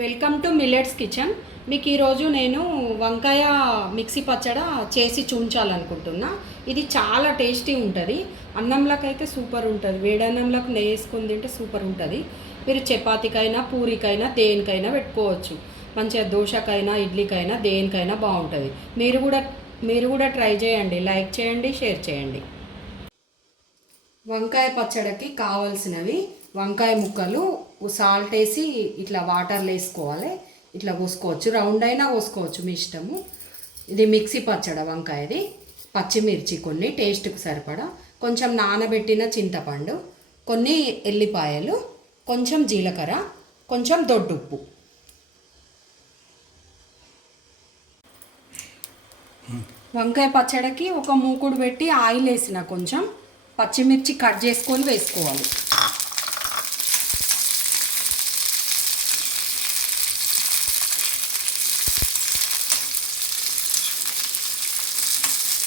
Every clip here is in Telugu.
Welcome to millets kitchen. మీకు ఈరోజు నేను వంకాయ మిక్సీ పచ్చడి చేసి చూపించాలనుకుంటున్నా. ఇది చాలా టేస్టీ ఉంటుంది. అన్నంలోకి అయితే సూపర్ ఉంటుంది. వేడన్నంలోకి నెయ్యి వేసుకొని తింటే సూపర్ ఉంటుంది. మీరు చపాతీకైనా పూరికైనా దేనికైనా పెట్టుకోవచ్చు. మంచిగా దోశకైనా ఇడ్లీకైనా దేనికైనా బాగుంటుంది. మీరు కూడా ట్రై చేయండి. లైక్ చేయండి, షేర్ చేయండి. వంకాయ పచ్చడికి కావాల్సినవి వంకాయ ముక్కలు సాల్ట్ వేసి ఇట్లా వాటర్లో వేసుకోవాలి. ఇట్లా కోసుకోవచ్చు, రౌండ్ అయినా కోసుకోవచ్చు, మీ ఇష్టము. ఇది మిక్సీ పచ్చడి వంకాయది. పచ్చిమిర్చి కొన్ని టేస్ట్కి సరిపడా, కొంచెం నానబెట్టిన చింతపండు, కొన్ని ఎల్లిపాయలు, కొంచెం జీలకర్ర, కొంచెం దొడ్డుప్పు. వంకాయ పచ్చడికి ఒక మూకుడు పెట్టి ఆయిల్ వేసిన కొంచెం పచ్చిమిర్చి కట్ చేసుకొని వేసుకోవాలి.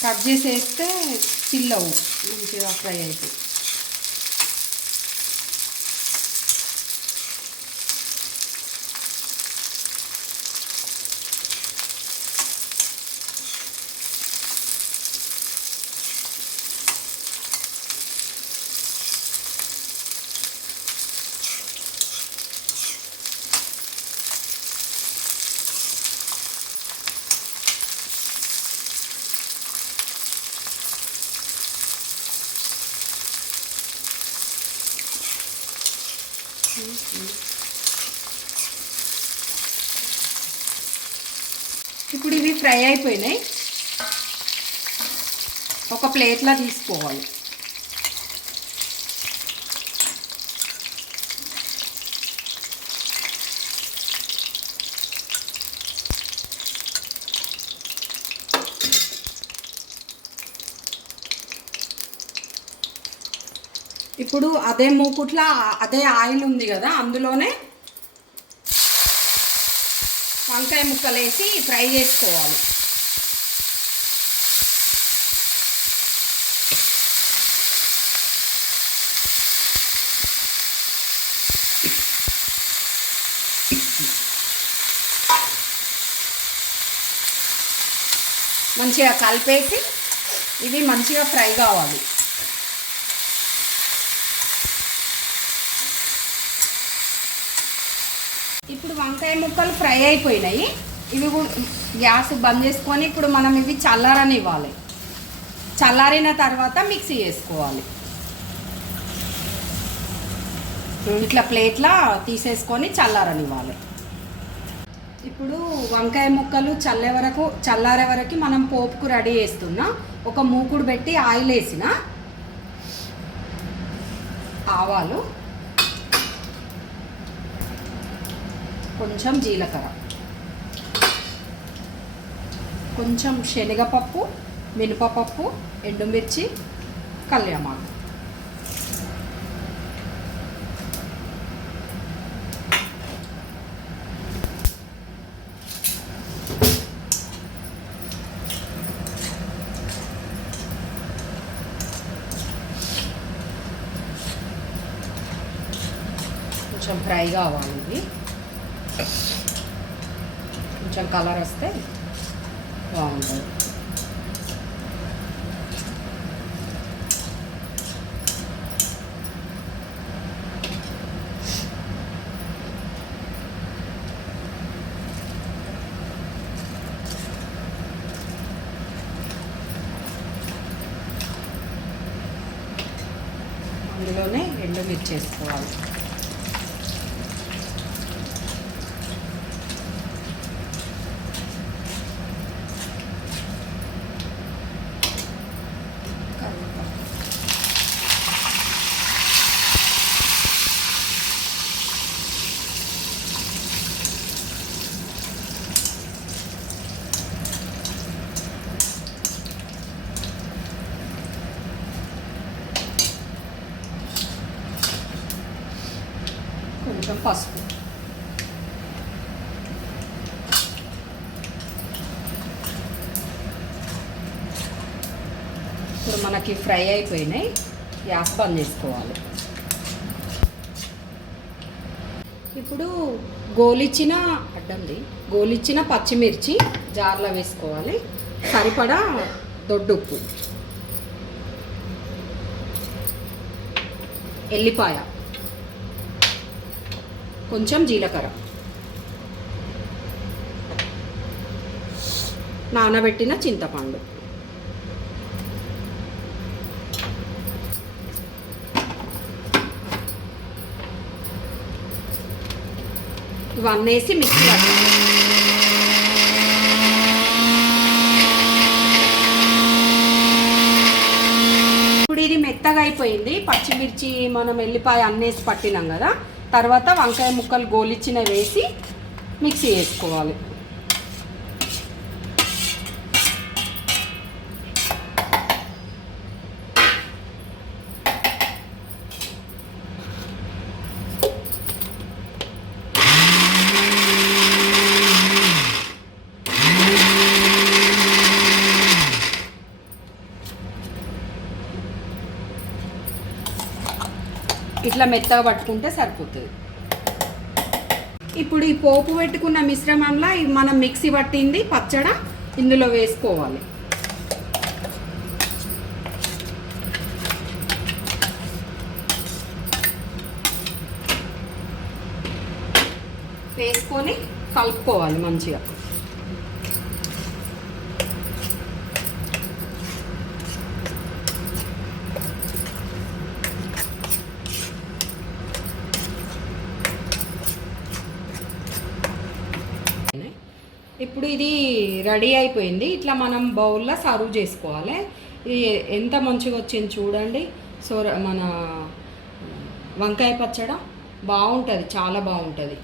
కట్ చేసి వేస్తే పిల్లవు మంచిగా ఫ్రై అవుతాయి. ఇప్పుడు ఇవి ఫ్రై అయిపోయినాయి. ఒక ప్లేట్లో తీసుకోవాలి. ఇప్పుడు అదే మూకుట్ల అదే ఆయిల్ ఉంది కదా, అందులోనే వంకాయ ముక్కలు వేసి ఫ్రై చేసుకోవాలి. మంచిగా కలిపేసి ఇవి మంచిగా ఫ్రై కావాలి. ఇప్పుడు వంకాయ ముక్కలు ఫ్రై అయిపోయినాయి. ఇవి గ్యాస్ బంద్ చేసుకొని ఇప్పుడు మనం ఇవి చల్లారనివ్వాలి. చల్లారిన తర్వాత మిక్సీ వేసుకోవాలి. ఇట్లా ప్లేట్లా తీసేసుకొని చల్లారనివ్వాలి. ఇప్పుడు వంకాయ ముక్కలు చల్లారే వరకు మనం పోపుకు రెడీ చేస్తున్నాం. ఒక మూకుడు పెట్టి ఆయిల్ వేసిన ఆవాలు, కొంచెం జీలకర్ర, కొంచెం శనగపప్పు, మినపపప్పు, ఎండుమిర్చి, కళ్యామాకు. కొంచెం ఫ్రై కావాలి. ఇవి కొంచెం కలర్ వస్తే బాగుంటుంది. అందులోనే ఎండుమిర్చి వేసుకోవాలి. కొంచెం పసుపు, ఇప్పుడు మనకి ఫ్రై అయిపోయినాయి. గ్యాస్ బంద్ చేసుకోవాలి. ఇప్పుడు గోలిచ్చిన గోలిచ్చిన పచ్చిమిర్చి జార్లో వేసుకోవాలి. సరిపడా దొడ్డుప్పు, ఎల్లిపాయ, కొంచెం జీలకర్ర, నానబెట్టిన చింతపండు, ఇవన్నీ వేసి మిక్సీ పట్టాలి. ఇప్పుడు ఇది మెత్తగా అయిపోయింది. పచ్చిమిర్చి మనం ఎల్లిపాయ అన్నేసి పట్టినాం కదా. తర్వాత వంకాయ ముక్కలు గోలిచ్చిన వేసి మిక్సీ వేసుకోవాలి. ఇట్లా మెత్తగా పట్టుకుంటే సరిపోతుంది. ఇప్పుడు ఈ పోపు పెట్టుకున్న మిశ్రమంలో మనం మిక్సీ పట్టింది పచ్చడ ఇందులో వేసుకోవాలి. వేసుకొని కలుపుకోవాలి మంచిగా. ఇప్పుడు ఇది రెడీ అయిపోయింది. ఇట్లా మనం బౌల్లో సర్వ్ చేసుకోవాలి. ఇది ఎంత మంచిగా వచ్చింది చూడండి. సో మన వంకాయ పచ్చడి బాగుంటుంది, చాలా బాగుంటుంది.